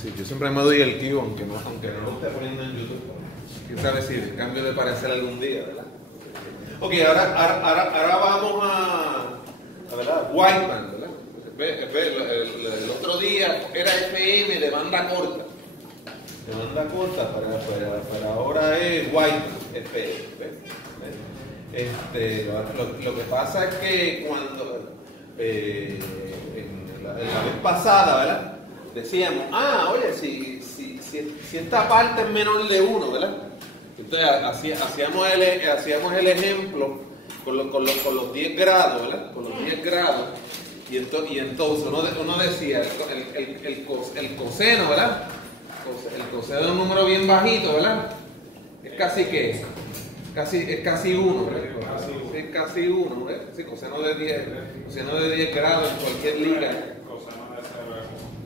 Sí, yo siempre me doy el cue, aunque no lo esté poniendo en YouTube. Quién sabe si el cambio de parecer algún día, ¿verdad? Ok, ahora vamos a ¿verdad? Wideband, ¿verdad? El otro día era FM de banda corta. De banda corta, para ahora es Wideband, FM. Lo que pasa es que cuando en la vez pasada, ¿verdad? Decíamos, oye, si esta parte es menor de 1, ¿verdad? Entonces hacíamos el ejemplo con los 10 grados, ¿verdad? Con los 10 grados. Y entonces uno decía, el coseno, ¿verdad? El coseno de un número bien bajito, ¿verdad? Es casi ¿qué? Es casi 1, ¿verdad? Es casi 1, ¿verdad? Sí, coseno de 10 grados en cualquier liga.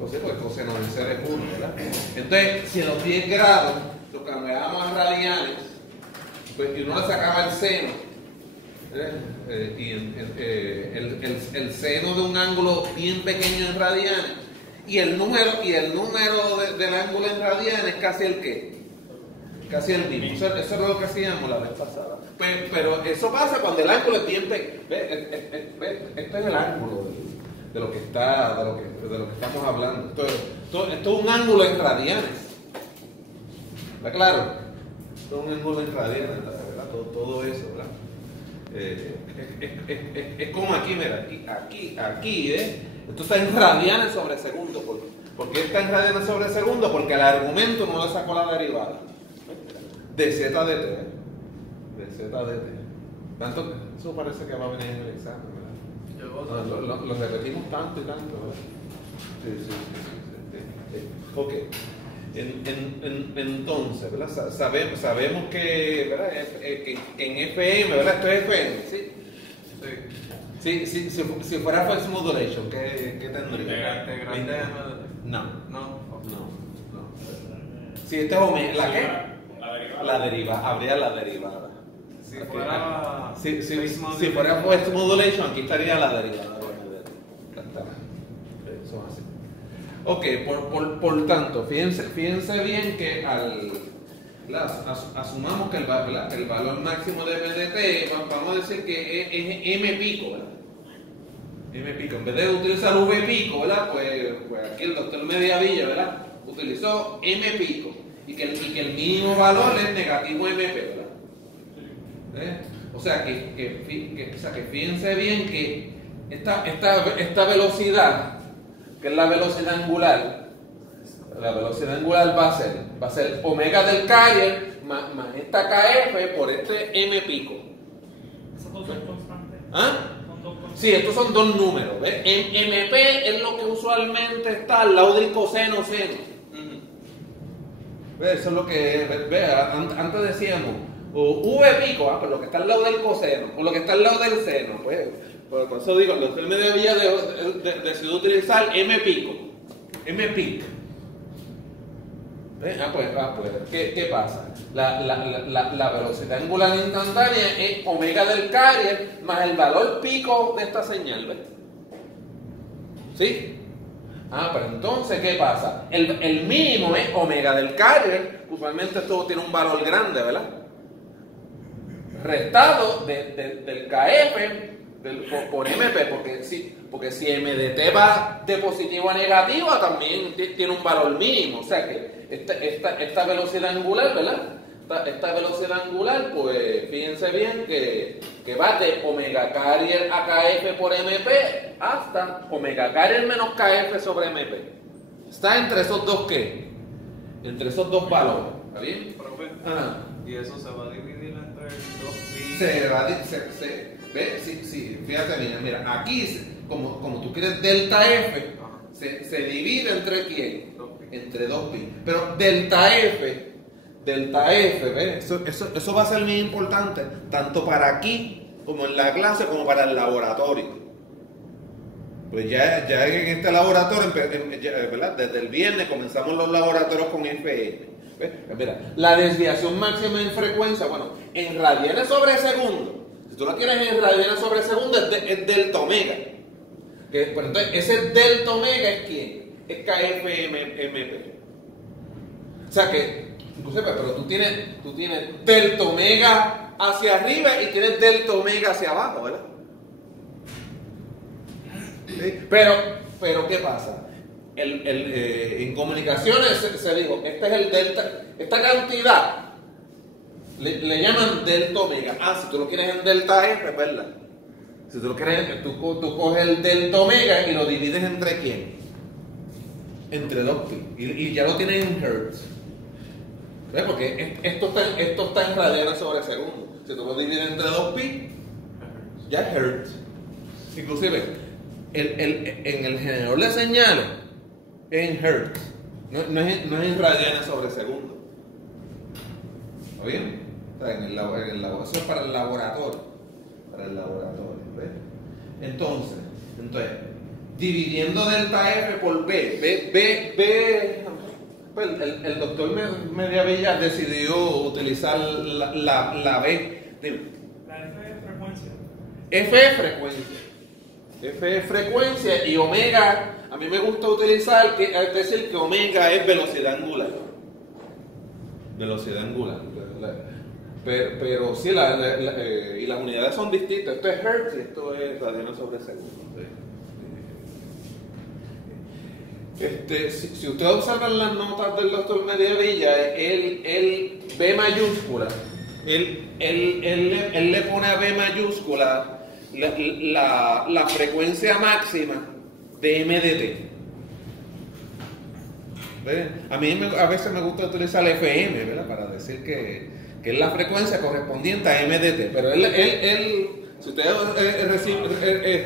Pues coseno de 0 es 1, ¿verdad? Entonces, si en los 10 grados lo cambiábamos a radianes, pues, y uno le sacaba el seno, y el seno de un ángulo bien pequeño en radianes, y el número del ángulo en radianes casi el ¿qué? Casi el mismo. Eso es lo que hacíamos la vez pasada. Pero eso pasa cuando el ángulo es bien pequeño. Este es el ángulo de lo que estamos hablando. Esto es un ángulo en radianes. ¿Está claro? Esto es un ángulo en radianes, ¿verdad? Todo eso, ¿verdad? Es como aquí, mira, aquí, esto está en radianes sobre segundo. ¿Por qué está en radianes sobre segundo? Porque el argumento no le sacó la derivada de z de t. De z de t. Tanto, eso parece que va a venir en el examen, ¿verdad? Lo repetimos tanto y tanto, ¿verdad? Sí. Ok. Entonces, ¿verdad? Sabemos que, ¿verdad? En FM, ¿verdad? Esto es FM, ¿sí? Si fuera Phase Modulation, ¿qué tendría? No. Si este es omega, ¿la qué? La derivada, habría la derivada. Si fuera Phase Modulation, aquí estaría la derivada. Eso es así. Ok, por tanto, fíjense bien que asumamos que el valor máximo de MDT, vamos a decir que es M pico, ¿verdad? M pico. En vez de utilizar V pico, ¿verdad? Pues aquí el doctor Mediavilla, ¿verdad? Utilizó M pico. Y que el mínimo valor es negativo MP, ¿verdad? O sea que fíjense bien que esta velocidad, que es la velocidad angular va a ser omega del carrier más esta KF por este M pico. ¿Esos dos son constantes? Sí, estos son dos números, ¿ves? MP es lo que usualmente está al lado del coseno seno. ¿Ves? Eso es lo que antes decíamos, V pico, pero lo que está al lado del coseno, o lo que está al lado del seno, pues por eso digo, el doctor Mediavilla decidió utilizar M pico. Pues, ¿qué pasa? La velocidad angular instantánea es omega del carrier más el valor pico de esta señal, ¿ves? ¿Sí? Pero entonces, ¿qué pasa? El mínimo es omega del carrier, usualmente esto tiene un valor grande, ¿verdad? Restado del KF por MP, porque si MDT va de positivo a negativo, también tiene un valor mínimo. O sea que esta velocidad angular, ¿verdad? Esta velocidad angular, pues fíjense bien que va de omega carrier a KF por MP hasta omega carrier menos KF sobre MP. Está entre esos dos ¿qué? Entre esos dos valores. ¿Está bien? Profe, y eso se va a dividir entre dos pi. Se va a ¿ves? Sí, fíjate bien, mira, aquí, como tú quieres delta F, se divide entre quién? Entre 2pi. Pero delta F, ¿ves? Eso va a ser muy importante, tanto para aquí, como en la clase, como para el laboratorio. Pues ya en este laboratorio, ¿verdad? Desde el viernes comenzamos los laboratorios con FM. ¿Ves? Mira, la desviación máxima en frecuencia, bueno, en radianes sobre segundo. Si tú lo quieres en radianes sobre segundo, es delta omega. Pero entonces, ese delta omega es ¿quién? es KFMP. O sea que, inclusive, pero tú tienes delta omega hacia arriba y tienes delta omega hacia abajo, ¿verdad? ¿Sí? Pero ¿qué pasa? En comunicaciones se dijo, este es el delta, esta cantidad le llaman delta omega. Si tú lo quieres en delta F, ¿verdad? Si tú lo quieres, tú coges el delta omega y lo divides entre ¿quién? Entre 2pi. Y ya lo tienes en hertz. ¿Ves? Porque esto está en radianes sobre segundo. Si tú lo divides entre 2pi, ya es hertz. Inclusive, en el generador de señales es en hertz. No es en radianes sobre segundo. ¿Está bien? O sea, eso es para el laboratorio. ¿Ves? Entonces, dividiendo delta F por B, el doctor Mediavilla decidió utilizar la B. Dime. La F es frecuencia. F es frecuencia y omega, a mí me gusta utilizar, es decir, que omega es velocidad angular. Pero sí, y las unidades son distintas. Esto es hertz y esto es radianes sobre segundo. Si ustedes observan las notas del doctor Mediavilla, él B mayúscula, él le pone a B mayúscula la frecuencia máxima de MDT. ¿Ven? A mí a veces me gusta utilizar FM, ¿verdad? Para decir que es la frecuencia correspondiente a MDT, pero él si ustedes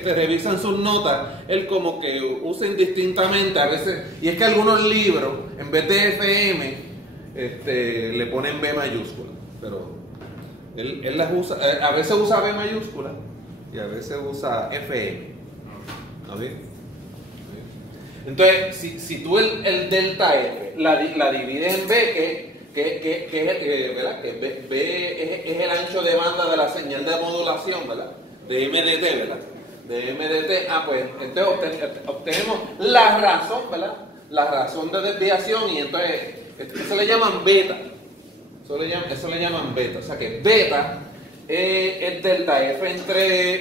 revisan sus notas, él como que usa indistintamente a veces, y es que algunos libros, en vez de FM, le ponen B mayúscula, pero él las usa, a veces usa B mayúscula y a veces usa FM. ¿No bien? Entonces, si tú el delta F la divides en B, ¿verdad? Que B es el ancho de banda de la señal de modulación, ¿verdad? De MDT, ¿verdad? De MDT, pues entonces obtenemos la razón, ¿verdad? La razón de desviación, y entonces eso le llaman beta. Eso le llaman beta. O sea que beta es delta F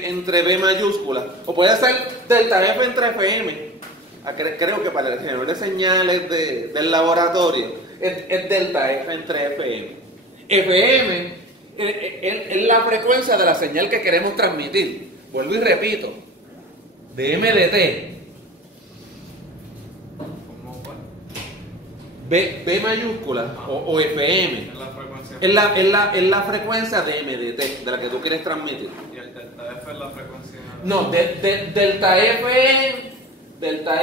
entre B mayúscula, o puede ser delta F entre FM. Creo que para el generador de señales del laboratorio es delta F entre FM. FM es la frecuencia de la señal que queremos transmitir. Vuelvo y repito, de MDT. ¿Cómo fue? B mayúscula o FM. Es la frecuencia. Es la frecuencia de MDT, de la que tú quieres transmitir. Y el delta F es la frecuencia. No, delta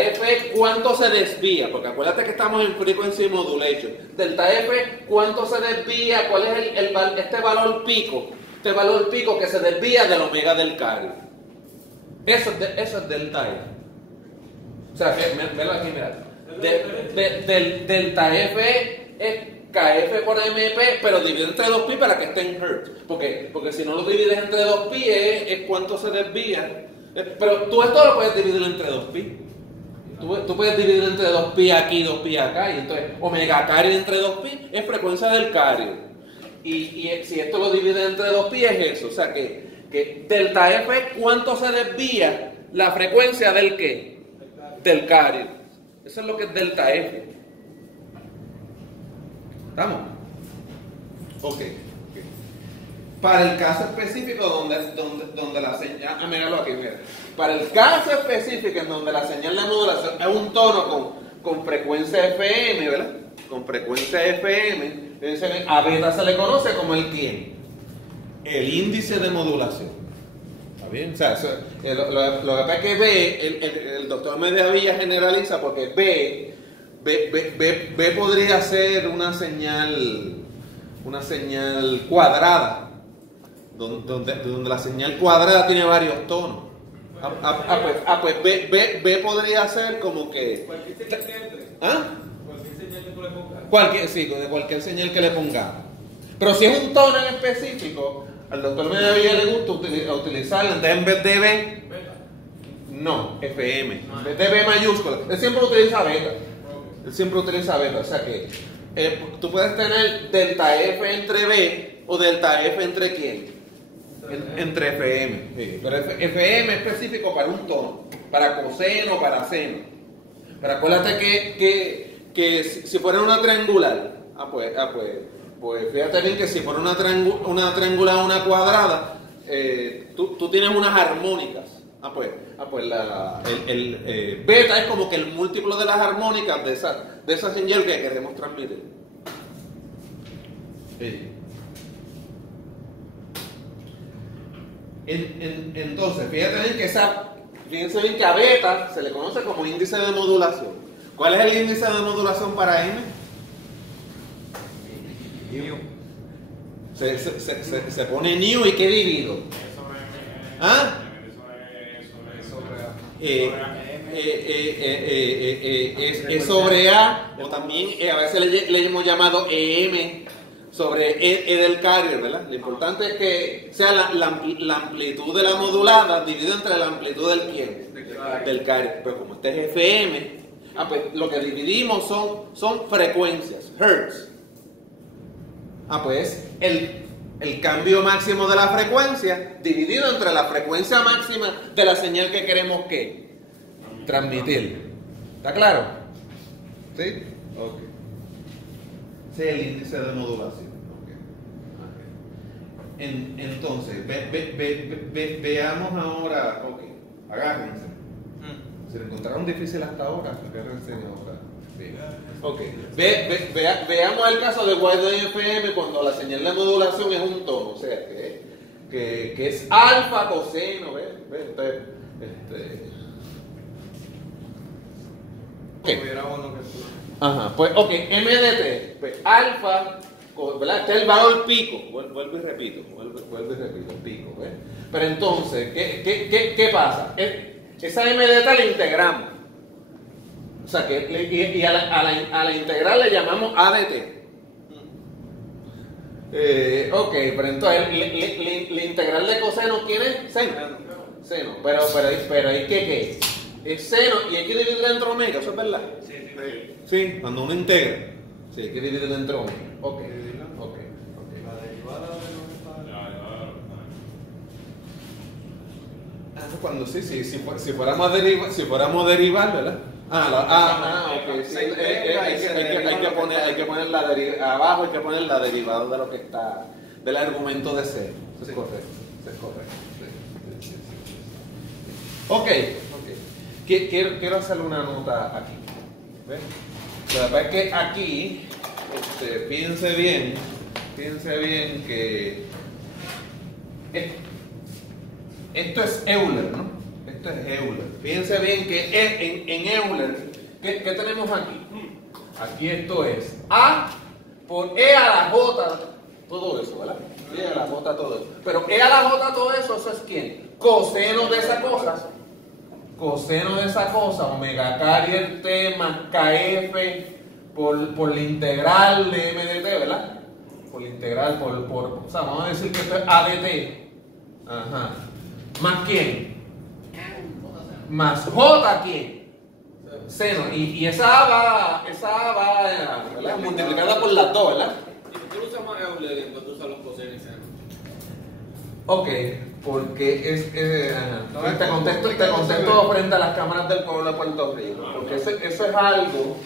F, ¿cuánto se desvía? Porque acuérdate que estamos en frequency modulation. Delta F, ¿cuánto se desvía? ¿Cuál es este valor pico? Este valor pico que se desvía del omega del cardio. Eso es delta F. O sea, velo aquí, mira. Delta F es KF por MP, pero divide entre 2pi para que esté en hertz. Porque si no lo divides entre 2pi es cuánto se desvía. Pero tú esto lo puedes dividir entre 2pi. Tú puedes dividir entre 2pi aquí y 2pi acá. Y entonces omega cario entre 2pi es frecuencia del cario. Y si esto lo divide entre 2pi es eso. O sea que delta F, ¿cuánto se desvía la frecuencia del qué? Del cario. Eso es lo que es delta F. ¿Estamos? Ok. Para el caso específico donde la señal, míralo aquí, mira. Para el caso específico en donde la señal de modulación es un tono con frecuencia FM, ¿verdad? Con frecuencia FM, a beta se le conoce como el ¿quién? El índice de modulación. ¿Está bien? O sea, lo que pasa es que B, el doctor Mediavilla generaliza porque B podría ser una señal cuadrada. Donde la señal cuadrada tiene varios tonos. Pues B podría ser como que. Cualquier señal que entre. Cualquier señal que tú le pongas. De cualquier señal que le pongamos. Pero si es un tono en específico, al doctor Mediavilla le gusta utilizarlo. Entonces en vez de B. No, FM. En vez de B mayúscula. Él siempre utiliza beta. Él siempre utiliza beta. O sea que tú puedes tener delta F entre B o delta F entre quién. Entre FM. Sí. Pero FM es específico para un tono. Para coseno, para seno. Pero acuérdate que si fuera una triangular. Pues fíjate bien que si fuera una triangular o una cuadrada, tú tienes unas armónicas. El beta es como que el múltiplo de las armónicas de esa señal que queremos transmitir. Sí. Entonces, fíjense bien que a beta se le conoce como índice de modulación. ¿Cuál es el índice de modulación para M? New. Se pone new y ¿qué divido? ¿Ah? Es sobre A, o también a veces le hemos llamado EM sobre E del carrier, ¿verdad? Lo importante es que sea la amplitud de la modulada dividida entre la amplitud del quién, del carrier. Pero como este es FM, pues lo que dividimos son frecuencias, hertz. Pues el cambio máximo de la frecuencia dividido entre la frecuencia máxima de la señal que queremos transmitir. ¿Está claro? ¿Sí? Ok. Ese es el índice de modulación. Okay. Entonces, veamos ahora. Ok, agárrense. Si lo encontraron difícil hasta ahora, agárrense ahora. Bien. Ok, veamos el caso de YDFM cuando la señal de modulación es un tono, o sea, que es alfa coseno, ¿ves? Ajá, pues ok, MDT, pues alfa, ¿verdad? Este es el valor pico, vuelvo y repito, pico, ¿ves? Pero entonces, ¿qué pasa? Esa MDT la integramos. O sea que a la integral le llamamos ADT. Ok, pero entonces la integral de coseno tiene seno. Seno. Pero ¿y qué? Es seno y hay que dividir entre omega, ¿eso es verdad? Sí, cuando uno integra. Sí, hay que dividir entre omega. Ok. La derivada de Cuando si fuéramos a derivar, ¿verdad? Ok. Sí, hay que poner abajo, hay que poner la derivada de lo que está, del argumento de C. Eso es correcto. Sí. Ok. Quiero hacer una nota aquí. ¿Ven? La verdad es que aquí, piense bien que esto es Euler, ¿no? Esto es Euler. Fíjense bien que en Euler, ¿qué tenemos aquí? Aquí esto es A por E a la J, todo eso, ¿verdad? E a la J, todo eso. Pero E a la J, todo eso, ¿eso es quién? Coseno de esa cosa. Coseno de esa cosa, omega carrier T más KF por la integral de MDT, ¿verdad? Por la integral, o sea, vamos a decir que esto es ADT. Ajá. ¿Más quién? Más J quién? Seno. Y esa A va ¿verdad? Multiplicada por las dos, ¿verdad? ¿Y por qué lo usas más Euler en cuando usas los cosenos y senos? Ok, porque te contesto frente a las cámaras del pueblo de Puerto Rico, porque eso es algo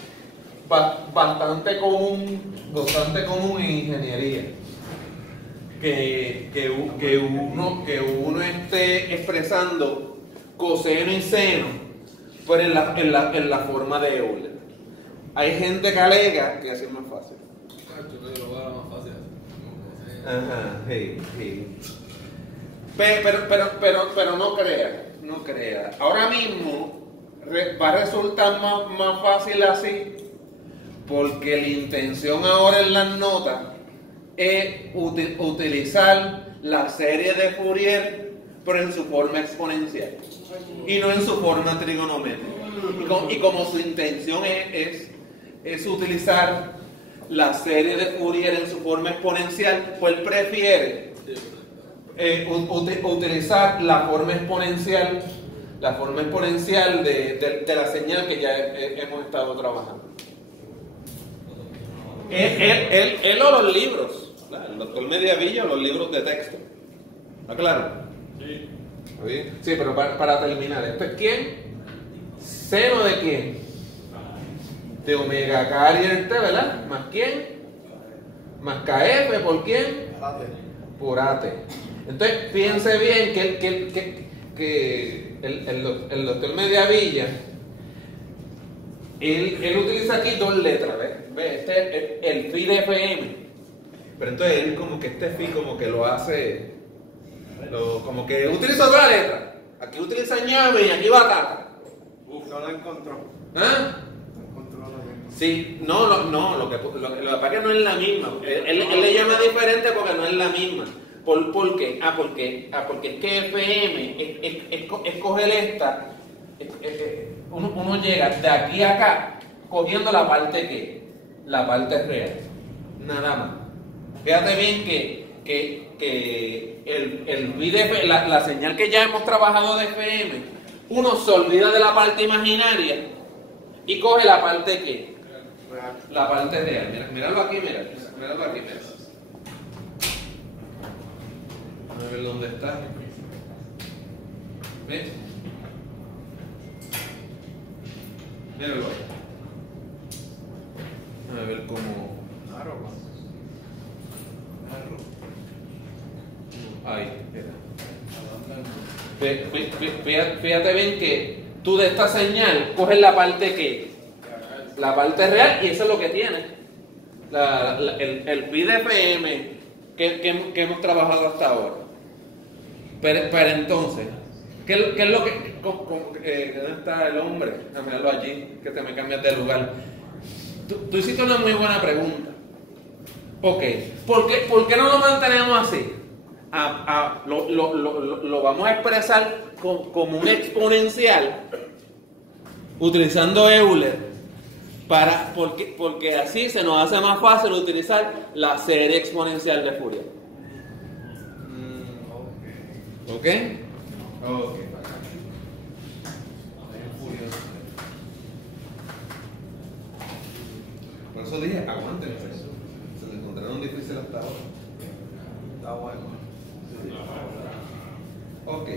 bastante común en ingeniería, que uno esté expresando coseno y seno, pero en la forma de Euler. Hay gente que alega que así es más fácil. Ajá, sí. Pero no crea. Ahora mismo va a resultar más fácil así, porque la intención ahora en las notas es utilizar la serie de Fourier, pero en su forma exponencial y no en su forma trigonométrica. Y como su intención es utilizar la serie de Fourier en su forma exponencial, pues él prefiere utilizar la forma exponencial la forma exponencial de la señal que ya hemos estado trabajando. Él o los libros, ¿verdad? El doctor Mediavilla o los libros de texto. ¿Está claro? Sí. ¿Está bien? Sí, pero para terminar, ¿esto es quién? ¿Seno de quién? De omega carrier T, ¿verdad? ¿Más quién? Más KF, ¿por quién? Por AT. Entonces, fíjense bien que el doctor Mediavilla, él utiliza aquí dos letras, ¿ves? Este es el phi de FM. Pero entonces él como que este phi como que lo hace, como que utiliza otra letra. Aquí utiliza ñame y aquí batata. No lo encontró. ¿Ah? No encontró lo mismo. Sí, no, lo que pasa es que no es la misma. Él le llama diferente porque no es la misma. ¿Por qué? Porque es que FM es coger esta. Uno llega de aquí a acá cogiendo la parte que, la parte real. Nada más. Fíjate bien que el VDF, la señal que ya hemos trabajado de FM, uno se olvida de la parte imaginaria y coge la parte que, la parte real. Míralo aquí, míralo aquí, mira. A ver dónde está. ¿Ves? Míralo ahí. A ver cómo. Ahí, fíjate bien que tú de esta señal coges la parte que, la parte real, y eso es lo que tiene. El pi de FM que hemos trabajado hasta ahora. Pero entonces, ¿qué es lo que... ¿dónde está el hombre? A mirarlo allí, que te me cambias de lugar. Tú hiciste una muy buena pregunta. Ok, ¿por qué no lo mantenemos así? Lo vamos a expresar como un exponencial utilizando Euler, porque así se nos hace más fácil utilizar la serie exponencial de Fourier. ¿Ok? Ok. Por eso dije, aguántense. Se lo encontraron difícil hasta ahora. Está bueno. Ok.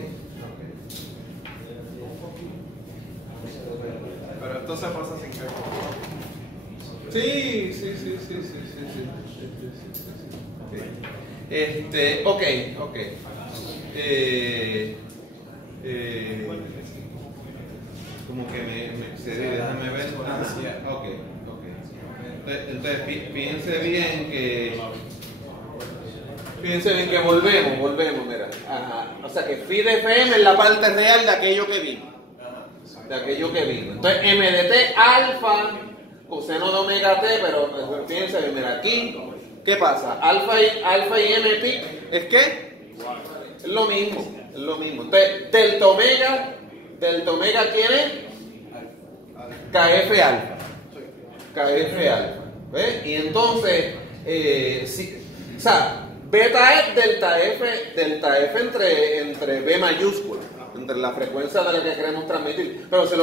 Pero esto se pasa sin que. Sí. Ok. Como que me excedí, déjame ver. Ok. Entonces, fíjense bien que volvemos, mira. Ajá. O sea que phi de FM es la parte real de aquello que vimos. Entonces, m de t alfa, coseno de omega t, pero fíjense bien, mira, aquí, ¿qué pasa? Alfa y m pi, ¿es qué? Es lo mismo. Entonces, delta omega, ¿quién es? KF alfa. ¿Ves? Y entonces, o sea, beta es delta F entre B mayúscula, entre la frecuencia de la que queremos transmitir. Pero si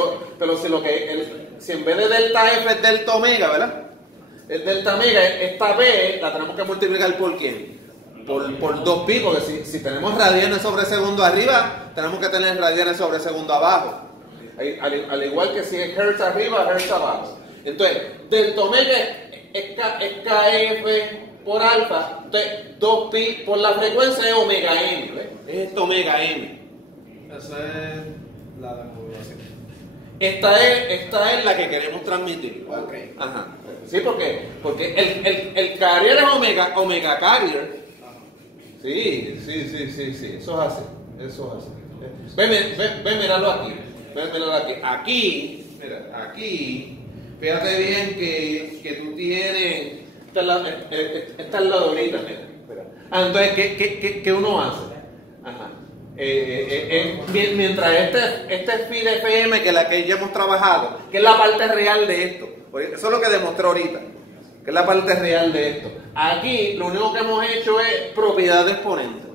en vez de delta F es delta omega, ¿verdad? Es delta omega, esta B la tenemos que multiplicar por ¿quién? Por 2pi, porque si tenemos radianes sobre segundo arriba, tenemos que tener radianes sobre segundo abajo. Al igual que si es hertz arriba, hertz abajo. Entonces, delta omega es KF por alfa, entonces 2pi por la frecuencia es omega m, ¿ves? Es esto omega m. Esa es la demostración. Esta es la que queremos transmitir. Ok. Ajá. Sí, porque el carrier es omega carrier. Sí, eso es así. Ven, míralo aquí. Aquí, fíjate bien que tú tienes, esta es la dorita, mira. Entonces, ¿qué uno hace? Ajá. Mientras este es phi de FM, que es la que ya hemos trabajado, que es la parte real de esto. Eso es lo que demostró ahorita, que es la parte real de esto. Aquí lo único que hemos hecho es propiedad de exponente.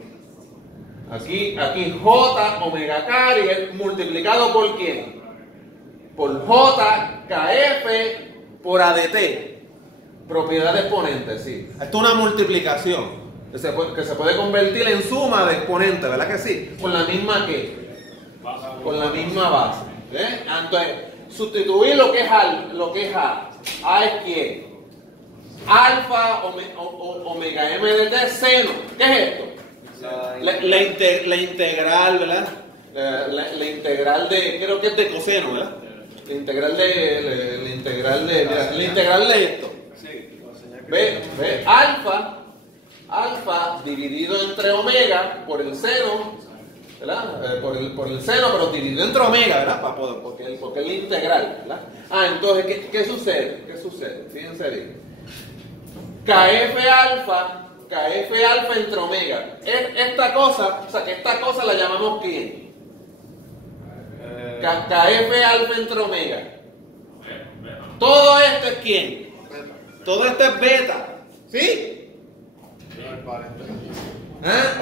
Aquí J omega carrier multiplicado por ¿quién? Por J KF por ADT. Propiedad de exponente, sí. Esto es una multiplicación que se puede convertir en suma de exponentes, ¿verdad que sí? Con la misma ¿qué? Con la misma base. Entonces, sustituir lo que es A. A es ¿quién? Alfa omega m de t seno. ¿Qué es esto? La integral, ¿verdad? La integral de, creo que es de coseno, ¿verdad? La integral de esto. Ve, alfa dividido entre omega por el seno, ¿verdad? Por el seno, pero dividido entre omega, ¿verdad? Porque es la integral, ¿verdad? Entonces, ¿qué sucede? Fíjense bien. KF alfa entre omega. Esta cosa, o sea, que esta cosa la llamamos ¿quién? KF alfa entre omega. Todo esto es ¿quién? Todo esto es beta. ¿Sí?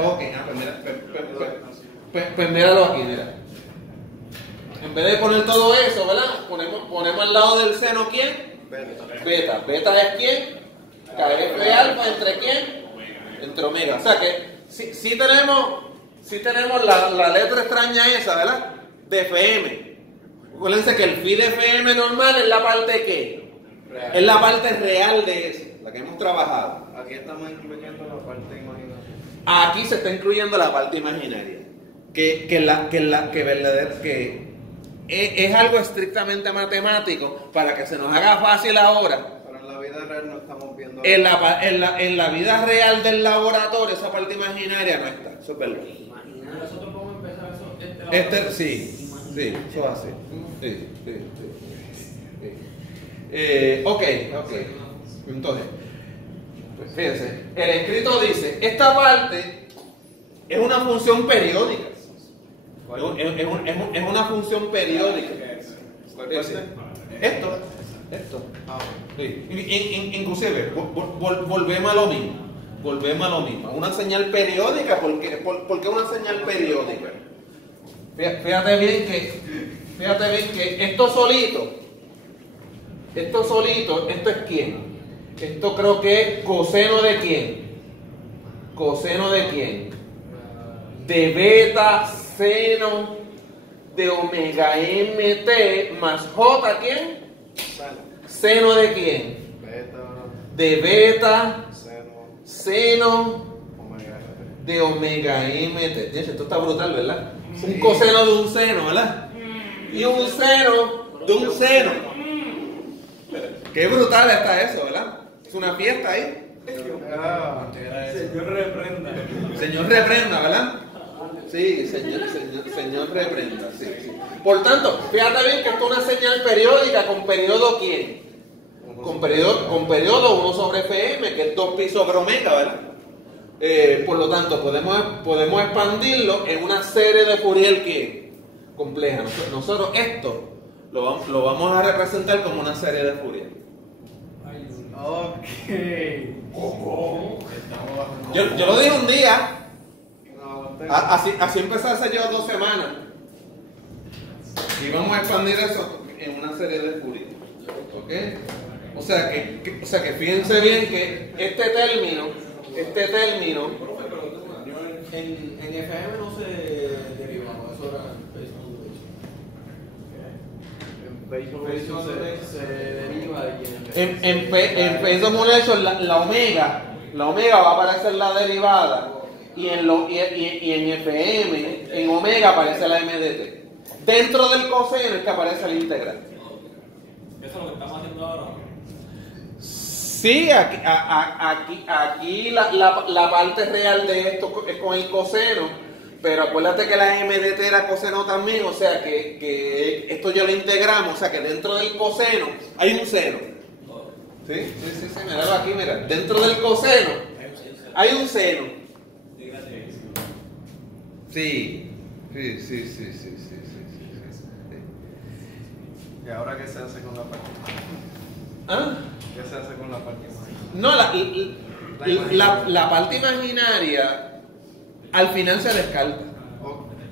Ok. Pues míralo aquí, mira. En vez de poner todo eso, ¿verdad? Ponemos al lado del seno ¿quién? Beta. ¿Beta es quién? KF alfa entre quién? Entre omega. O sea que sí tenemos la letra extraña esa, ¿verdad? De FM. Acuérdense que el phi de FM normal es la parte ¿qué? Real. Es la parte real de eso, la que hemos trabajado. Aquí estamos incluyendo la parte imaginaria. Aquí se está incluyendo la parte imaginaria. Que es algo estrictamente matemático para que se nos haga fácil ahora. Pero en la vida real no estamos viendo. En la vida real del laboratorio, esa parte imaginaria no está. Eso es verdad. Nosotros podemos empezar eso. Sí, eso es así. Sí. Ok. Entonces, pues fíjense, el escrito dice, esta parte es una función periódica. Es una función periódica. Esto. Sí. Inclusive, volvemos a lo mismo. Una señal periódica. ¿Por qué una señal periódica? Fíjate bien que esto solito, esto es ¿quién? Esto creo que es coseno de ¿quién? De beta seno de omega mt más j ¿quién? Seno de quién? De beta seno de omega mt. Esto está brutal, ¿verdad? Un coseno de un seno, ¿verdad? Y un seno de un seno. Qué brutal está eso, ¿verdad? Es una fiesta ahí. Señor reprenda, ¿verdad? Sí, señor reprenda, sí. Por tanto, fíjate bien que esto es una señal periódica con periodo ¿quién? Con periodo 1 sobre FM, que es 2 pi sobre omega, ¿verdad? Por lo tanto, podemos expandirlo en una serie de Fourier que compleja. Nosotros esto lo vamos a representar como una serie de Fourier. Ok. Yo lo dije un día. Así empecé hace yo 2 semanas. Y vamos a expandir eso en una serie de Fourier. ¿Ok? O sea que fíjense bien que este término En FM no se deriva, eso era Facebook se deriva de en phase of modulation la omega va a aparecer la derivada y en FM, en omega aparece la MDT. Dentro del coseno es que aparece la integral. Eso es lo que estamos haciendo ahora. Sí, aquí la parte real de esto es con el coseno, pero acuérdate que la MDT era coseno también, o sea que esto ya lo integramos, o sea que dentro del coseno hay un seno. Sí, míralo aquí, mira, dentro del coseno hay un seno. Sí. ¿Y ahora qué se hace con la parte? ¿Qué se hace con la parte imaginaria? No, la parte imaginaria Al final se descarta.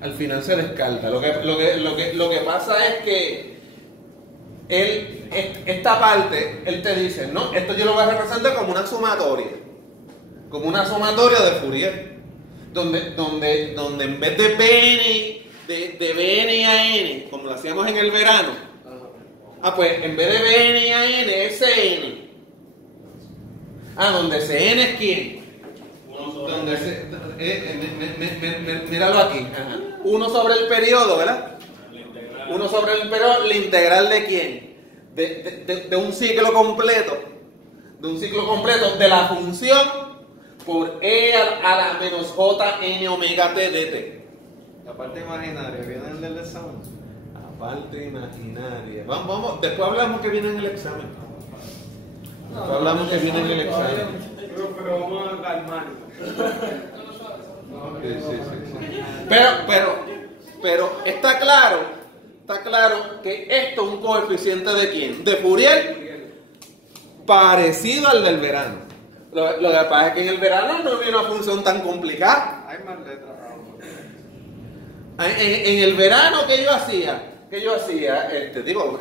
Al final se descarta. Lo que pasa es que esta parte, él te dice, no, esto yo lo voy a representar como una sumatoria. Como una sumatoria de Fourier. Donde en vez de Bn, de Bn a n, como lo hacíamos en el verano, pues en vez de Bn a n es Cn. Donde Cn es quién. Míralo aquí. 1 sobre el periodo, ¿verdad? 1 sobre el periodo, la integral de quién. De un ciclo completo. De un ciclo completo de la función por e a la menos j n omega t dt. La parte imaginaria viene del examen. La parte imaginaria. Vamos, después hablamos que viene en el examen. Después hablamos que viene en el examen. Pero vamos a calmarnos. Sí. Pero está claro que esto es un coeficiente de quién. De Fourier, parecido al del verano. Lo que pasa es que en el verano no había una función tan complicada. Hay más letras. En el verano, ¿qué yo hacía?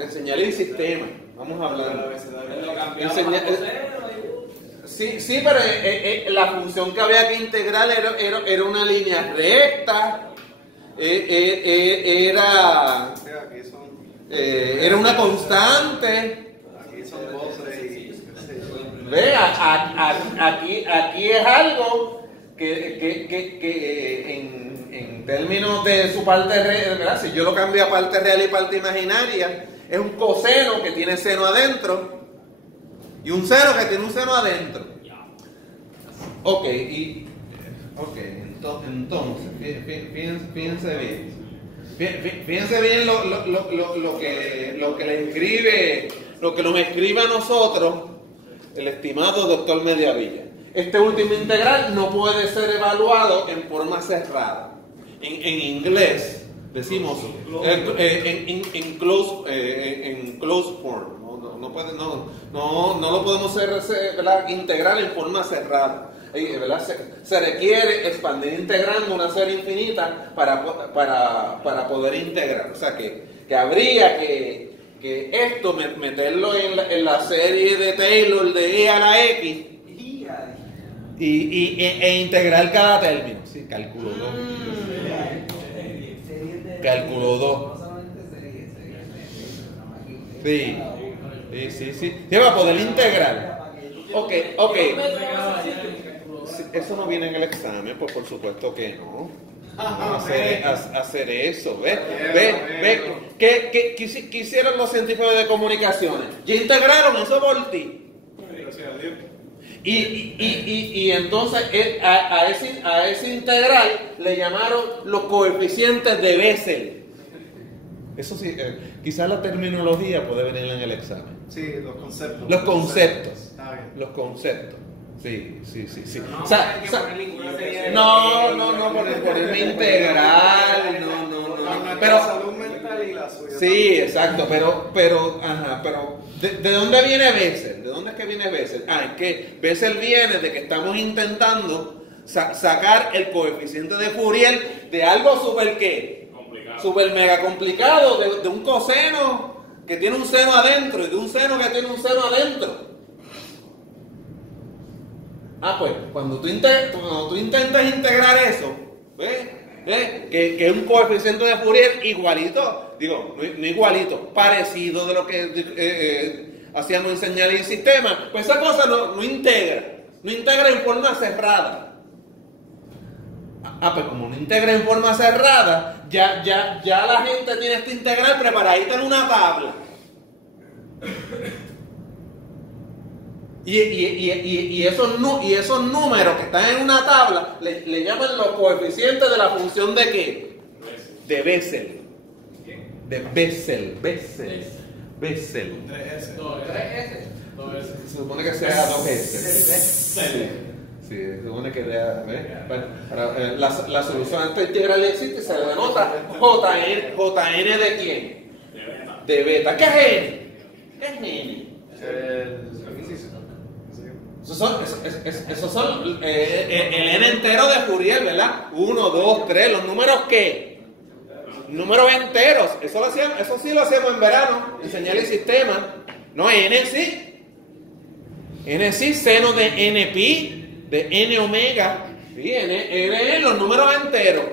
Enseñarle el sistema. Vamos a hablar. Sí, pero la función que había que integrar era una línea recta. Era una constante. Aquí son voces y... Aquí es algo que en términos de su parte real, ¿verdad? Si yo lo cambio a parte real y parte imaginaria, es un coseno que tiene seno adentro y un seno que tiene un seno adentro. Entonces, fíjense bien. Fíjense bien lo que le escribe, lo que nos escribe a nosotros el estimado doctor Mediavilla. Este último integral no puede ser evaluado en forma cerrada. En inglés decimos en closed form. No lo podemos integrar en forma cerrada. Se requiere expandir integrando una serie infinita para poder integrar. O sea que habría que esto meterlo en la serie de Taylor de e a la x e integrar cada término. Sí, cálculo 2. Cálculo 2. Sí, va a poder integrar. Ok. Eso no viene en el examen, pues por supuesto que no. Hacer eso, ¿ves? ¿Qué hicieron los científicos de comunicaciones? Ya integraron eso por ti. Y entonces a ese integral le llamaron los coeficientes de Bessel. Eso sí, quizás la terminología puede venir en el examen. Sí, los conceptos. Los conceptos. Sí. No, O sea, hay que poner ninguna serie de... no, ponerme integral, no. Pero salud mental y la suya. sí, exacto, pero ¿de dónde viene Bessel? ¿De dónde es que viene Bessel? Es que Bessel viene de que estamos intentando sacar el coeficiente de Fourier de algo super mega complicado, de un coseno que tiene un seno adentro y de un seno que tiene un seno adentro. Pues cuando tú intentas integrar eso, ¿ves? Que es un coeficiente de Fourier igualito, no igualito, parecido de lo que hacíamos en señal y sistema, pues esa cosa no integra en forma cerrada. Pues como no integra en forma cerrada, ya la gente tiene esta integral preparadita en una tabla. Y esos números que están en una tabla le llaman los coeficientes de la función de ¿qué? De Bessel. De Bessel. 3S. Se supone que sea 2S. Sí, se supone que la solución a esta integral existe y se le denota JN de quién? De beta. ¿Qué es N? ¿Qué es N? Esos son el n entero de Fourier, ¿verdad? 1, 2, 3, los números ¿qué? Números enteros. Eso sí lo hacemos en verano, enseñar el sistema. No, n sí. N sí, seno de n pi, de n omega. Sí, n los números enteros.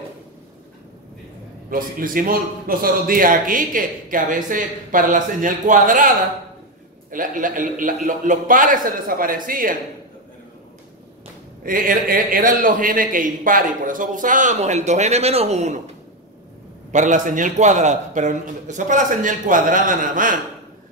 Lo hicimos los otros días aquí, que a veces para la señal cuadrada los pares se desaparecían. Eran los n que impares, y por eso usábamos el 2n menos 1 para la señal cuadrada. Pero eso es para la señal cuadrada nada más.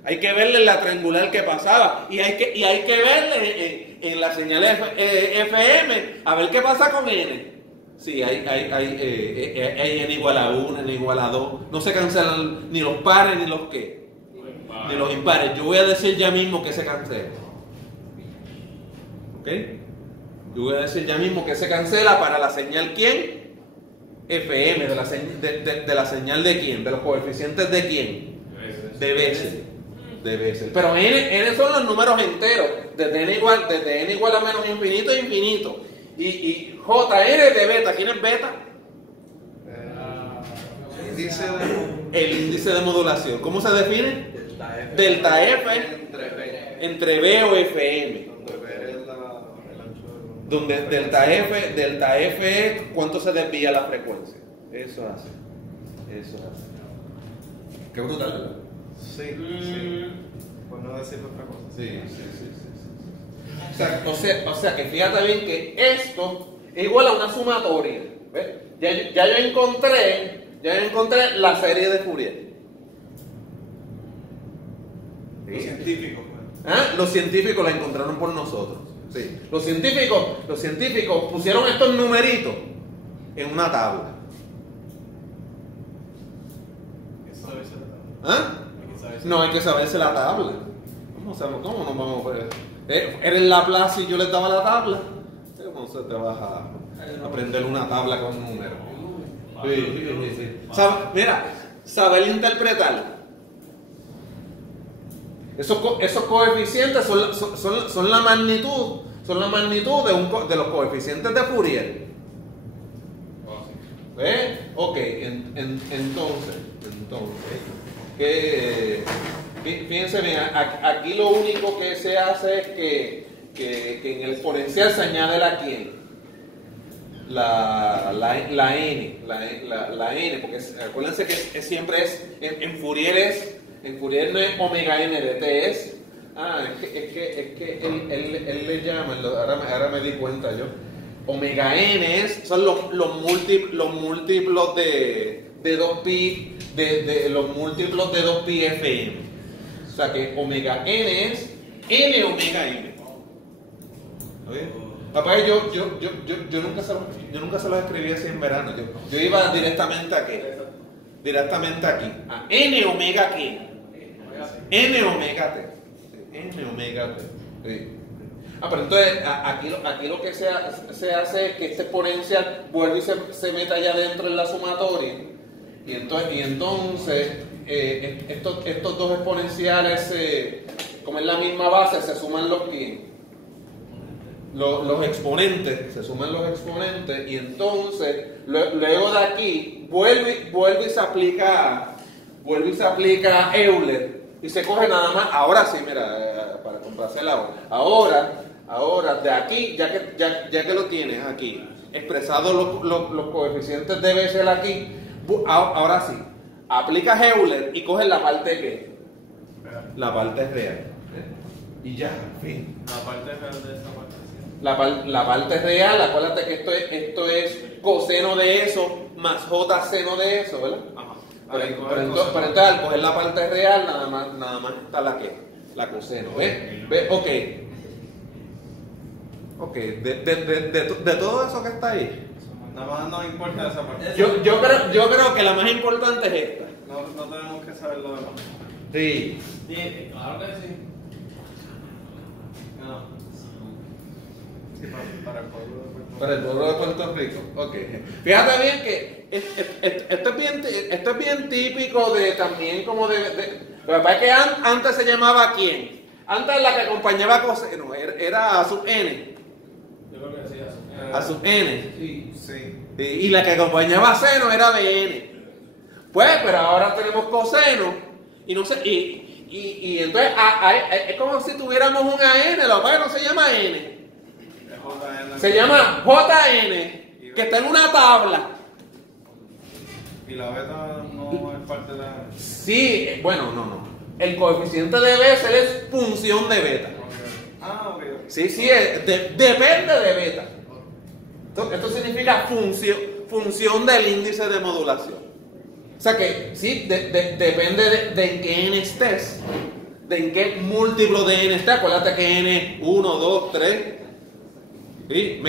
Hay que verle en la triangular que pasaba, y hay que verle en la señal FM a ver qué pasa con n. Sí, hay n igual a 1, n igual a 2. No se cancelan ni los pares ni los qué. De los impares. Yo voy a decir ya mismo que se cancela. ¿Ok? Yo voy a decir ya mismo que se cancela para la señal ¿quién? FM, de la señal de quién, de los coeficientes de quién. De Bessel. Pero n son los números enteros, desde n igual a menos infinito a infinito. Y Jn de beta, ¿quién es beta? El índice de modulación. ¿Cómo se define? Delta F entre B o FM. Donde delta F es cuánto se desvía la frecuencia. Eso hace. Qué brutal, ¿verdad? Sí. Por no decir otra cosa. Sí. O sea que fíjate bien que esto es igual a una sumatoria. ¿Ves? Ya yo encontré la serie de Fourier. Los científicos. Los científicos la encontraron por nosotros. Sí. Los científicos pusieron estos numeritos en una tabla. No hay que saberse la tabla. ¿Cómo no vamos a ver? Eres en la plaza y yo les daba la tabla. ¿Cómo se te vas a aprender una tabla con números? Sí. Mira, saber interpretar. Esos coeficientes son la magnitud de los coeficientes de Fourier. ¿Ves? Ok, entonces, fíjense bien, aquí lo único que se hace es que en el exponencial se añade la quién, la n, porque acuérdense que siempre es en Fourier no es omega n de t, es que él le llama, ahora me di cuenta yo, omega n son los múltiplos de 2pi, de los múltiplos de 2pi fm. O sea que omega n es n omega n. ¿Okay? Papá, yo nunca se lo escribí así en verano. Yo iba directamente aquí. A n omega q. N omega t. Sí. Pero entonces aquí lo que se hace es que este exponencial vuelve y se meta allá adentro en la sumatoria. Y entonces estos dos exponenciales, como es la misma base, se suman los exponentes, y entonces luego de aquí vuelve y se aplica Euler y se coge nada más. Ahora sí, mira, para complacer ahora de aquí, ya que lo tienes aquí expresado los coeficientes de Bessel aquí, ahora sí aplicas Euler y coges la parte que la parte real, y ya, fin. La parte real de esa parte. La parte real, acuérdate que esto es coseno de eso más j seno de eso, ¿verdad? Ajá. Pero entonces al coger la parte real nada más está la coseno, ¿ves? Ok, de todo eso que está ahí, nada más nos importa esa parte. yo creo que la más importante es esta. No tenemos que saber lo demás. Sí. Sí, claro que sí. No. Sí, para el pueblo de Puerto Rico. Para el pueblo de Puerto Rico. Ok. Fíjate bien que esto es bien típico de también como de lo que pasa es que antes se llamaba ¿quién? Antes la que acompañaba coseno era A sub n. Yo creo que sí, A sub n. Sí. Sí. Y la que acompañaba seno era bn. Pues, pero ahora tenemos coseno. Y no sé, y entonces es como si tuviéramos un AN, lo que no se llama N. Es JN. Se llama JN, que está en una tabla. Y la beta no es parte de la. Sí, bueno, no. El coeficiente de Bessel es función de beta. Ah, ok. Sí, depende de beta. Esto significa función del índice de modulación. O sea que, sí, depende de en qué n estés, de en qué múltiplo de n estés. Acuérdate que n 1, 2, 3. ¿Sí?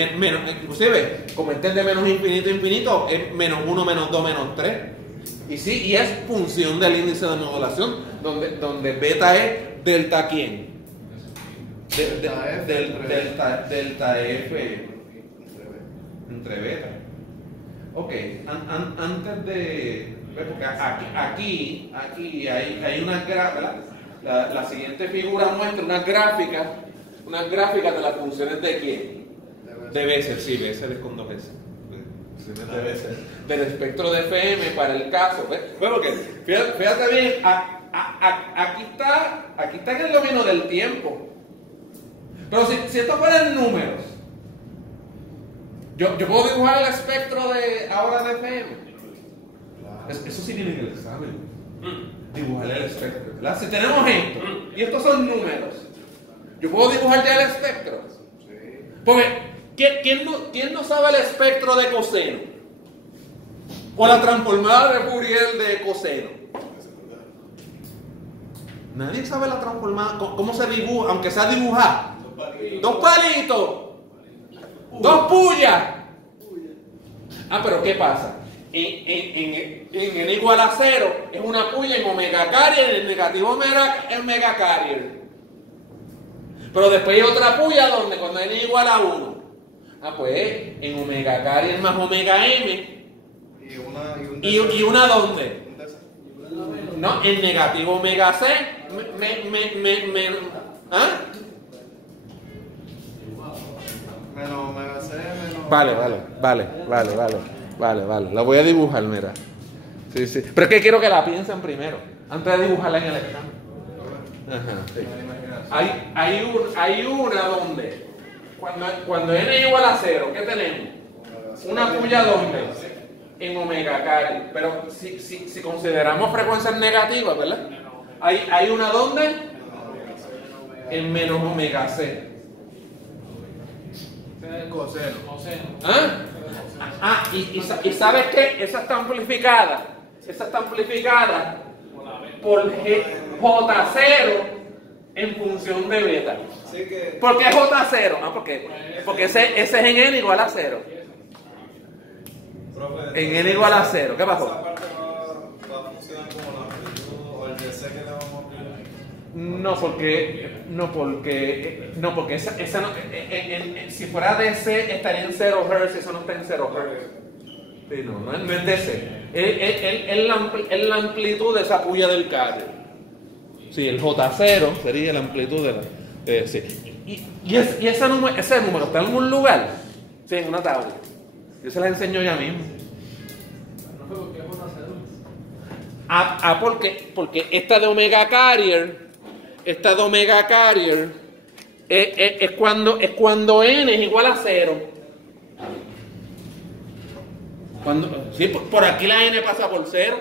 Inclusive, como estén de menos infinito a infinito, es menos 1, menos 2, menos 3. Y sí, y es función del índice de modulación, donde beta es delta quién. Delta F entre beta. Ok, antes de... Porque aquí hay unas gráficas. La siguiente figura muestra unas gráficas de las funciones de quién. De Bessel, sí, Bessel es con 2 S. De Bessel. Del espectro de FM para el caso. ¿Ves? Bueno, porque fíjate bien, aquí está en el dominio del tiempo. Pero si esto fueran números, yo puedo dibujar el espectro de ahora de FM. Eso sí viene en el examen. Dibujar el espectro, ¿verdad? Si tenemos esto, y estos son números, yo puedo dibujar ya el espectro. Porque, ¿quién no sabe el espectro de coseno? O la transformada de Fourier de coseno. Nadie sabe la transformada, cómo se dibuja, aunque sea dibujar. 2 palitos. 2 pullas. Pero ¿qué pasa? En n igual a 0 es una puya en omega carrier, en el negativo omega carrier. Pero después hay otra puya donde cuando n igual a 1. Pues en omega carrier más omega m. ¿Y una dónde? No, en negativo omega c. Menos omega c, menos. Vale. La voy a dibujar, mira. Sí. Pero es que quiero que la piensen primero, antes de dibujarla en el examen. Ajá. Sí. Hay una donde, cuando n es igual a 0, ¿qué tenemos? Una puya donde en omega carrier. Pero si consideramos frecuencias negativas, ¿verdad? Hay una donde en menos omega c. Coseno. Y ¿sabes qué? Esa está amplificada por J0 en función de beta. ¿Por qué J0? Porque ese es en n igual a 0. En n igual a 0. ¿Qué pasó? Esa parte va a funcionar como la amplitud o el DC que le vamos a aplicar. Porque esa no, si fuera DC estaría en 0 Hz, eso no está en 0 Hz. Sí, no es DC. Es la amplitud de esa puya del carrier. Sí, el J0 sería la amplitud de la. Sí. Y ese número está en algún lugar. Sí, en una tabla. Yo se la enseño ya mismo. Porque esta de omega carrier es cuando n es igual a 0. Sí, por aquí la n pasa por 0.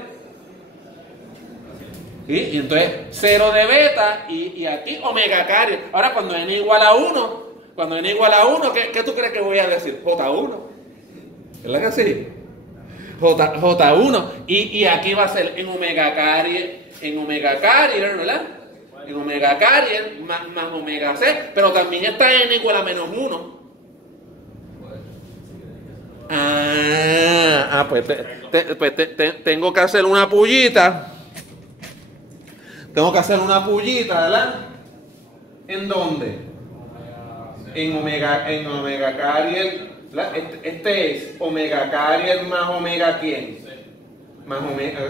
¿Sí? Y entonces 0 de beta y aquí omega carrier. Ahora cuando n igual a 1, ¿qué tú crees que voy a decir? J1. ¿Verdad que sí? J1. Y aquí va a ser en omega carrier, ¿verdad? En omega carrier más omega c, pero también está n igual a menos 1. Pues tengo que hacer una pullita. ¿Verdad? ¿En dónde? En omega carrier. Este es omega carrier más omega quién? Más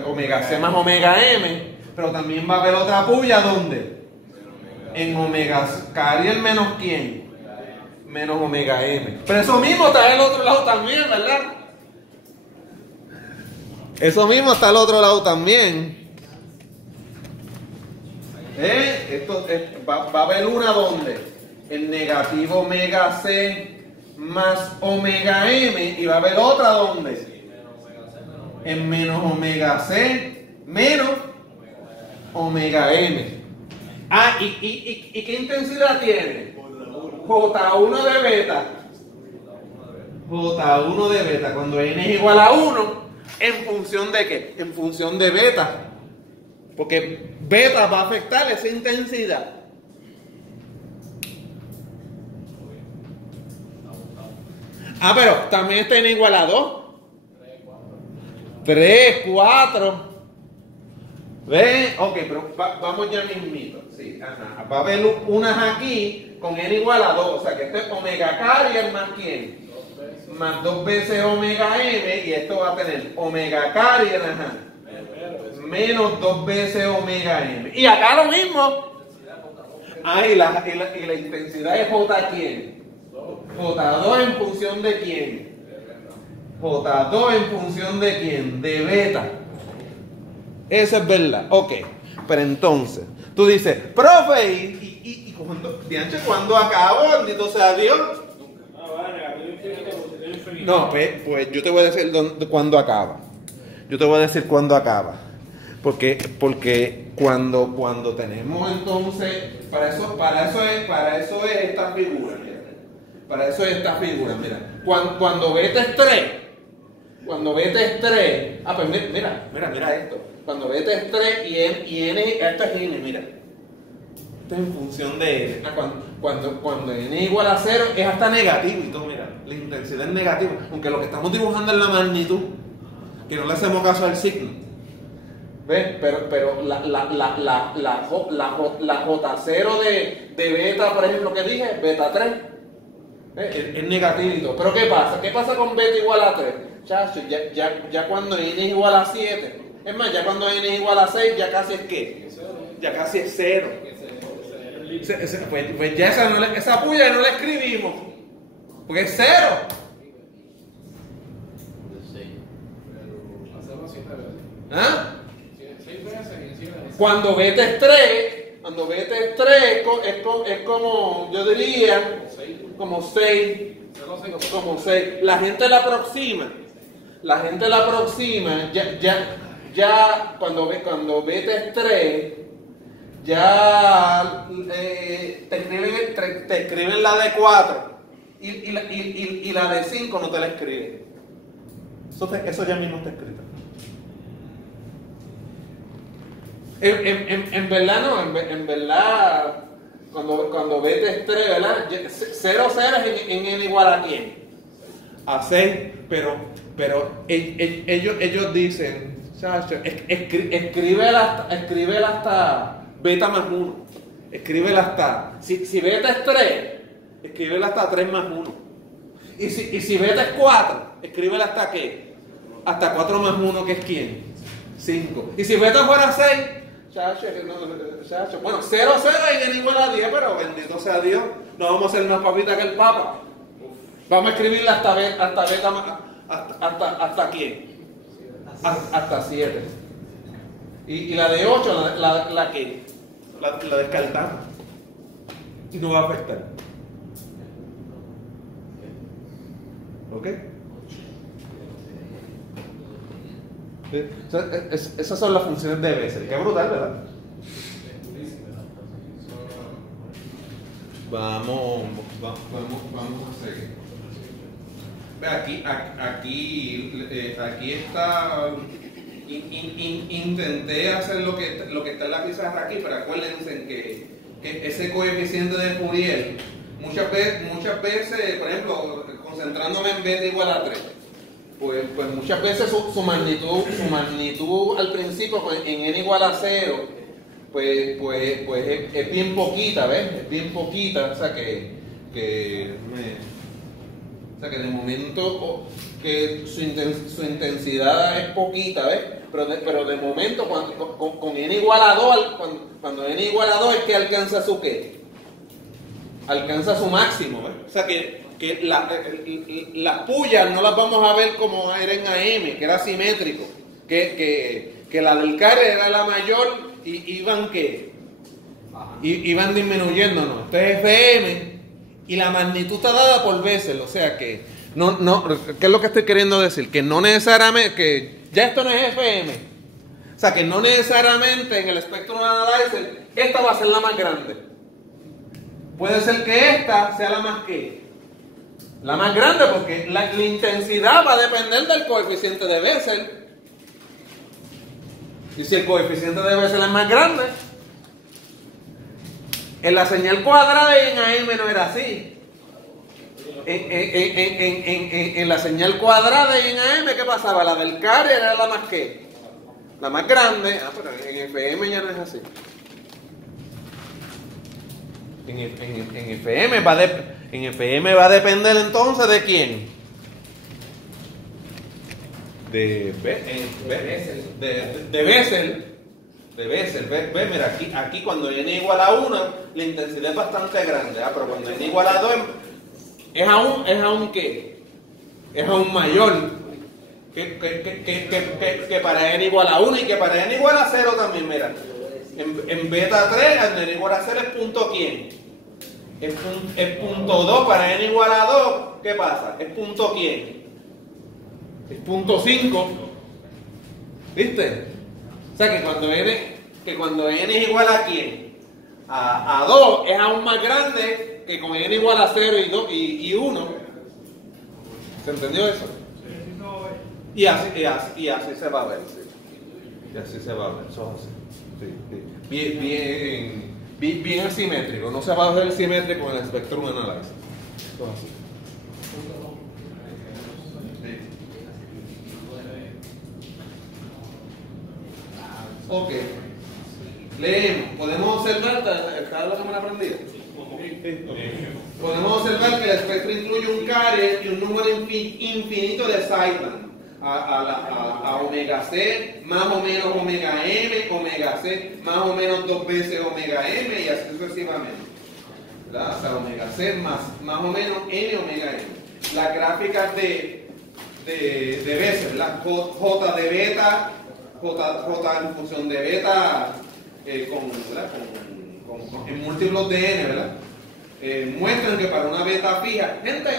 omega c más omega m. Pero también va a haber otra puya, ¿dónde? en omega Cariel menos ¿quién? Menos omega M. Pero eso mismo está del otro lado también, ¿verdad? Eso mismo está al otro lado también. Esto va a haber una donde el negativo omega C más omega M, y va a haber otra donde en menos omega C menos omega M. ¿Y qué intensidad tiene? J1 de beta. J1 de beta, cuando N es igual a 1, ¿en función de qué? En función de beta. Porque beta va a afectar esa intensidad. Pero también está N igual a 2. 3, 4. ¿Ven? Ok, pero vamos ya mismito. Sí, ajá. Va a haber unas aquí con N igual a 2. O sea que esto es omega Cariel más ¿quién? Más 2 veces omega M. Y esto va a tener omega Cariel, ajá, menos 2 veces omega M. Y acá lo mismo. Y la intensidad es J ¿quién? J2 en función de quién? J2 en función de quién? De beta. Eso es verdad. Ok. Pero entonces, tú dices, profe, ¿y cuándo acabo? Bendito sea Dios. No, pues yo te voy a decir cuándo acaba. Yo te voy a decir cuándo acaba. Porque cuando tenemos entonces, para eso es esta figura, mira. Para eso es esta figura, mira. Cuando beta es 3, pues mira esto. Cuando beta es 3 y n, esto es n, mira. Esto es en función de n. Cuando n es igual a 0 es hasta negativo y todo, mira. La intensidad es negativa, aunque lo que estamos dibujando es la magnitud, que no le hacemos caso al signo. ¿Ves? Pero la J0 de beta, por ejemplo, que dije, beta 3, es negativito. Pero ¿qué pasa? ¿Qué pasa con beta igual a 3? Chacho, ya cuando n es igual a 7, es más, ya cuando n es igual a 6, ya casi es ¿qué? Ya casi es 0. Pues ya esa puya no la escribimos, porque es 0. ¿Ah? Cuando beta es 3, es como, yo diría, como 6. La gente la aproxima, ya cuando beta es 3, ya te escriben la de 4 y la de 5 no te la escriben. Eso ya mismo está escrito. En verdad no, en verdad, cuando beta es 3, ¿verdad? 0 es en n igual a quién? A 6, pero ellos dicen, chacho, escríbela hasta beta más 1. Escríbela hasta, si beta es 3, escríbela hasta 3 más 1. Y si beta es 4, escríbela hasta ¿qué? Hasta 4 más 1, que es quién? 5. Y si beta fuera 6, chacho, bueno, 0 y n igual a 10, pero bendito sea Dios, no vamos a ser más papitas que el Papa. Vamos a escribirla hasta beta, hasta quién? Hasta 7. Y la de 8, la que la descartamos. Y no va a afectar. ¿Ok? Esas son las funciones de Bessel. Qué brutal, ¿verdad? Vamos a seguir. Aquí está. Intenté hacer lo que está en la pizarra aquí, pero acuérdense que ese coeficiente de Fourier, muchas veces, por ejemplo, concentrándome en beta igual a 3, pues muchas veces su magnitud al principio, pues, en n igual a 0, pues es bien poquita, ¿ves? Es bien poquita, o sea que de momento que su intensidad es poquita, ¿ves? pero de momento con n igual a 2, cuando n igual a 2 es que alcanza su ¿qué? Alcanza su máximo, ¿eh? O sea que las pullas no las vamos a ver como era en AM, que era simétrico, que la del carrier era la mayor y iban ¿qué? Iban disminuyendo, ¿no? Esto es FM y la magnitud está dada por Bessel, o sea que ¿qué es lo que estoy queriendo decir? Que no necesariamente, que ya esto no es FM, o sea que no necesariamente en el Spectrum Analyzer esta va a ser la más grande. Puede ser que esta sea la más la más grande, porque la intensidad va a depender del coeficiente de Bessel. Y si el coeficiente de Bessel es más grande, en la señal cuadrada y en AM no era así. En la señal cuadrada y en AM, ¿qué pasaba? La del carrier era la más la más grande. Pero en FM ya no es así. En FM va a depender entonces de quién. De Bessel. Ve, mira, aquí cuando n igual a 1, la intensidad es bastante grande, pero cuando n igual a 2 es aún ¿qué? Es aún mayor que para n igual a 1 y que para n igual a 0 también, mira. En beta 3, al n igual a 0 es punto ¿quién? Es punto 2, para n igual a 2, ¿qué pasa? Es punto ¿quién? Es punto 5. ¿Viste? O sea que cuando n es igual a ¿quién? A 2 es aún más grande que con n igual a 0 y 1. ¿Se entendió eso? Y así se va a ver, sí. Y así se va a ver, eso es así. Sí. Bien asimétrico, no se va a ver simétrico en el Spectrum Analyzer. Eso es así. Ok. Leemos. Podemos observar, ¿está la cámara prendida? Podemos observar que el espectro incluye un carrier y un número infinito de sideband. A omega C más o menos omega M, omega C más o menos 2 veces omega M y así sucesivamente. ¿Verdad? O sea, omega C más o menos N omega M. Las gráficas de Bessel, ¿verdad? J de beta, J en función de beta en múltiplos de N, ¿verdad? Muestran que para una beta fija, gente,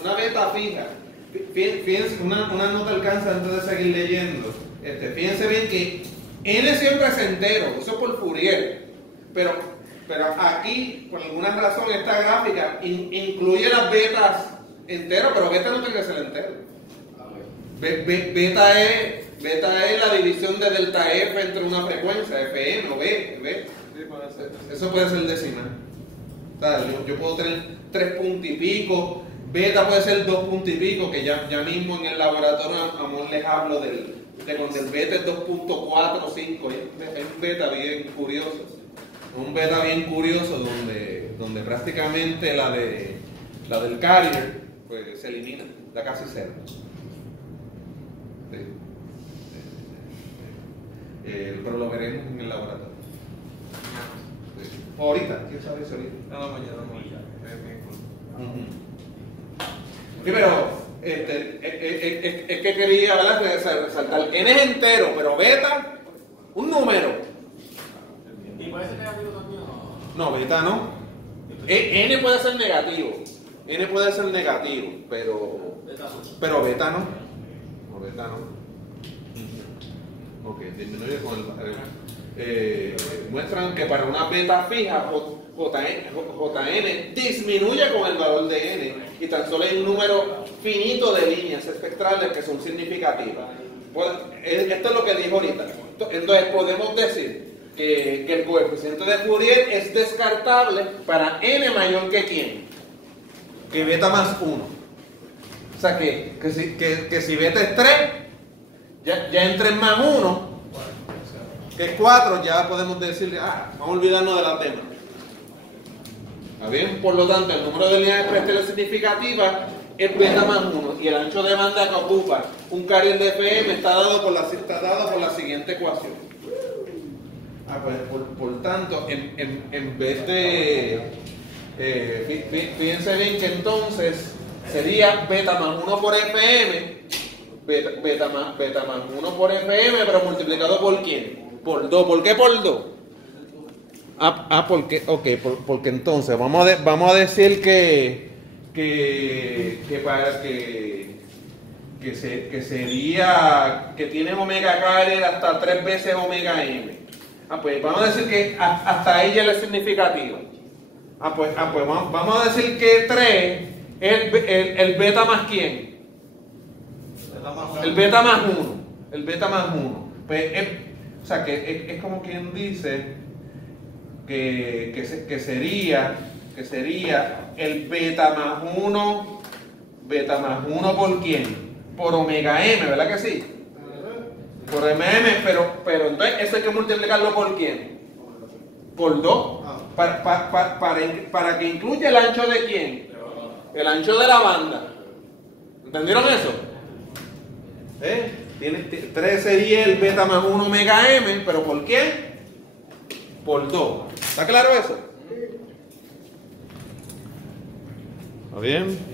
una beta fija, fíjense, una nota alcanza antes de seguir leyendo. Fíjense bien que N siempre es entero, eso es por Fourier, pero aquí, por alguna razón, esta gráfica incluye las betas enteras, pero beta no tiene que ser entero. Beta es la división de delta F entre una frecuencia, FM o B. Eso puede ser decimal. O sea, yo puedo tener 3 puntos y pico, beta puede ser 2 puntos y pico, que ya mismo en el laboratorio amor les hablo de cuando el beta es 2.4 o 5, es un beta bien curioso. Un beta bien curioso donde prácticamente la del carrier pues, se elimina, da casi cero. Sí. Pero lo veremos en el laboratorio. Sí. Ahorita, ¿quién sabe eso ahorita? No, mañana. Sí, pero es que quería, ¿verdad? Resaltar. N es entero, pero beta, un número. ¿Y puede ser negativo también? No, beta no. N puede ser negativo. N puede ser negativo, pero beta no. No, beta no. Ok, disminuye con el... muestran que para una beta fija, JN disminuye con el valor de N y tan solo hay un número finito de líneas espectrales que son significativas. Pues, esto es lo que dijo ahorita. Entonces podemos decir que el coeficiente de Fourier es descartable para N mayor que ¿quién? Que beta más 1. O sea que si beta es 3, ya en 3 más 1, que es 4, ya podemos decirle, vamos a olvidarnos de la tema. Por lo tanto, el número de líneas espectrales significativas es beta más 1 y el ancho de banda que ocupa un carril de FM está dado por la siguiente ecuación. Pues, por tanto, en vez de... fíjense bien que entonces sería beta más 1 por FM, beta más 1 por FM, pero multiplicado por ¿quién? Por 2. ¿Por qué por 2? Porque entonces vamos a decir que sería que tiene omega carrier hasta 3 veces omega m. Pues vamos a decir que hasta ella es significativa. Pues vamos a decir que 3 es el beta más quién. El beta más 1. El beta más 1. Pues o sea que es como quien dice que sería el beta más 1 por quién, por omega m, ¿verdad que sí? Por mm, pero entonces eso hay que multiplicarlo por quién, por 2, para que incluya el ancho de quién, el ancho de la banda. ¿Entendieron eso? 3 sería el beta más 1 omega m, pero ¿por qué? Por 2. ¿Está claro eso? ¿Está bien?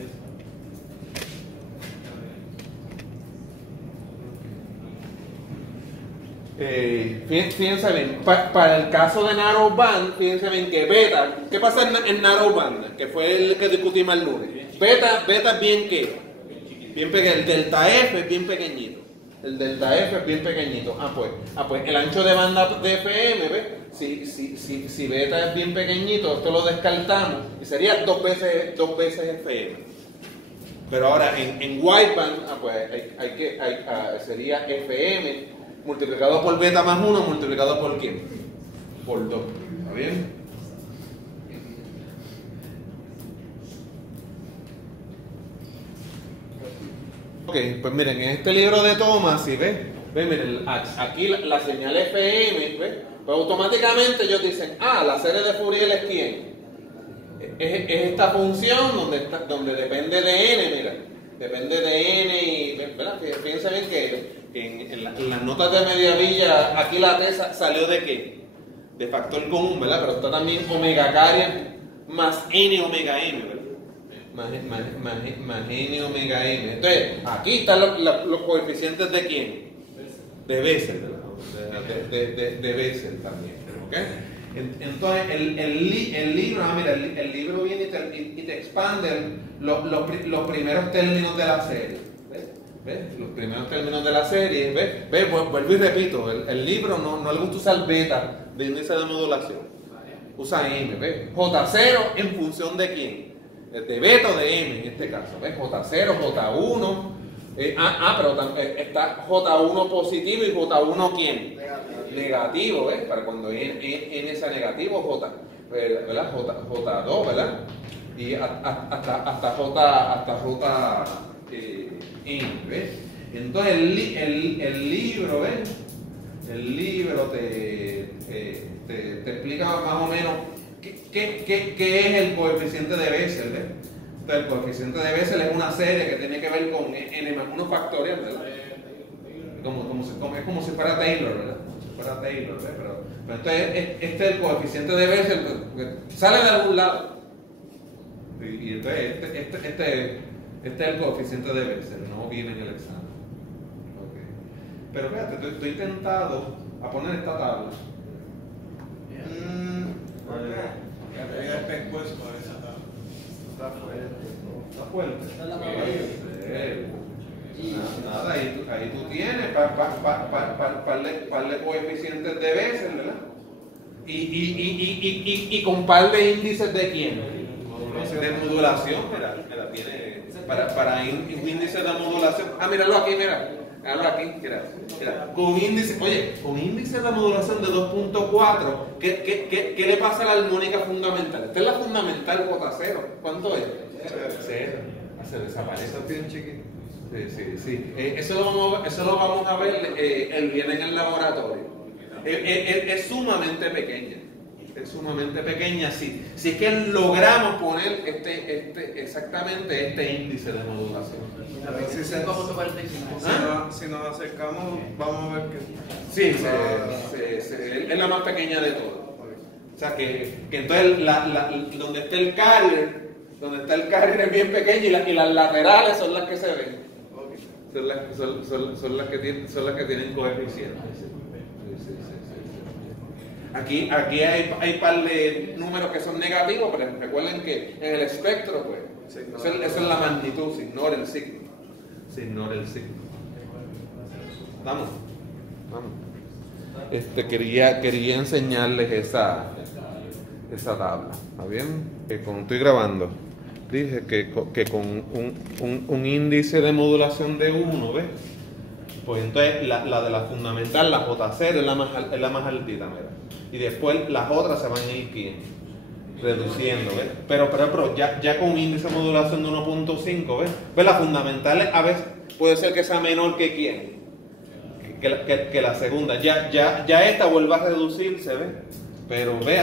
Fíjense bien, para el caso de narrowband, fíjense bien que beta, ¿qué pasa en narrowband? Que fue el que discutimos el lunes. Beta es bien que, bien pequeño, el delta F es bien pequeñito. El delta F es bien pequeñito. Pues el ancho de banda de FM, ¿ves? Si beta es bien pequeñito, esto lo descartamos y sería 2 veces FM. Pero ahora en wideband, sería FM multiplicado por beta más 1 multiplicado por ¿quién? Por 2. ¿Está bien? Ok, pues miren, en este libro de Thomas, si ven, miren, aquí la señal FM, ¿ves? Pues automáticamente ellos dicen, la serie de Fourier es quién. Es esta función donde depende de n, mira, depende de n y, ¿verdad? Fíjense bien que en las notas de media villa, aquí la T salió de qué, de factor común, ¿verdad? Pero está también omega carrier más n omega m, ¿verdad? Más n omega m. Entonces, aquí están los coeficientes de quién, de Bessel, ¿verdad? De Bessel también, ¿ok? Entonces el libro, mira, el libro viene y te expande los primeros términos de la serie. ¿Ves? Los primeros términos de la serie, ¿ves? Vuelvo y repito, el libro no le gusta usar beta de índice de modulación, usa m, ¿ves? J0 en función de quién, de beta o de m en este caso, ¿ves? J0, J1, pero está J1 positivo y J1 ¿quién? Negativo, ¿ves? Para cuando n sea negativo, ¿verdad? J2, ¿verdad? Y hasta J n, ¿ves? Entonces el libro, ¿ves? El libro te explica más o menos qué es el coeficiente de Bessel, ¿ves? Entonces el coeficiente de Bessel es una serie que tiene que ver con n más 1 factorial, ¿verdad? Es como si fuera Taylor, ¿verdad? Fuera Taylor, ¿ves? Pero entonces este es el coeficiente de Bessel, sale de algún lado. Y entonces este es el coeficiente de Bessel, no viene en el examen. Okay. Pero fíjate, estoy tentado a poner esta tabla. Está fuerte. Nada, ahí tú tienes par de coeficientes de Bessel, ¿verdad? Y con par de índices de quién, de modulación, mira, tiene para índices de modulación. Míralo aquí, mira, con índice de modulación de 2.4, ¿qué le pasa a la armónica fundamental? Esta es la fundamental J0. ¿Cuánto es? 0. Se desaparece. Bien chiquito. Sí. Eso lo vamos a ver el viernes en el laboratorio. Es sumamente pequeña. es sumamente pequeña. Si es que logramos poner exactamente este índice de modulación. Si nos acercamos, vamos a ver que... Sí, es la más pequeña de todas. O sea que entonces donde está el carrier, es bien pequeño y las laterales son las que se ven. Son las que tienen coeficientes. Aquí hay par de números que son negativos, pero recuerden que en el espectro, pues, eso es la magnitud, se ignora el signo. Vamos. Quería enseñarles esa tabla. ¿Está bien? Que cuando estoy grabando, dije que con un índice de modulación de 1, ¿ves? Pues entonces la de la fundamental, la J0, es la más altita, mira. Y después las otras se van a ir reduciendo, ¿ves? Pero ya con un índice de modulación de 1.5, ¿ves? La fundamental a veces puede ser que sea menor que quién, que la segunda. Ya esta vuelve a reducirse, ¿ves? Pero ve,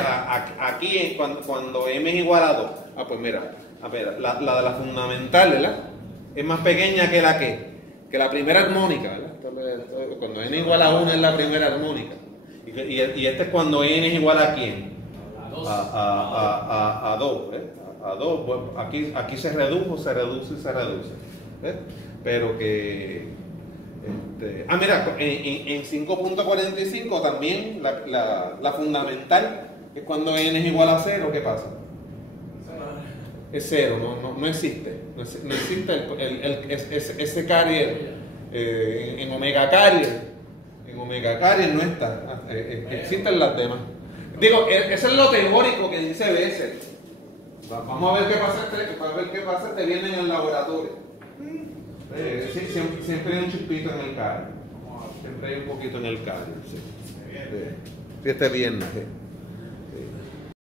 aquí cuando m es igual a 2, pues mira, a ver, la de la fundamental, ¿verdad? Es más pequeña que la primera armónica, ¿verdad? Cuando n es igual a 1 es la primera armónica. Y este es cuando n es igual a quién? A 2, ¿ves? A 2, pues aquí se reduce, ¿ves? Pero que... mira, en 5.45 también la fundamental, que es cuando n es igual a 0, ¿qué pasa? Es 0, no existe. No existe ese carrier en omega carrier. En omega carrier no está. Existen las demás. Digo, eso es lo teórico que dice Bessel. Vamos a ver qué pasa este viernes en el laboratorio. Siempre hay un chispito en el carrier. Siempre hay un poquito en el carrier. Sí. Este viernes.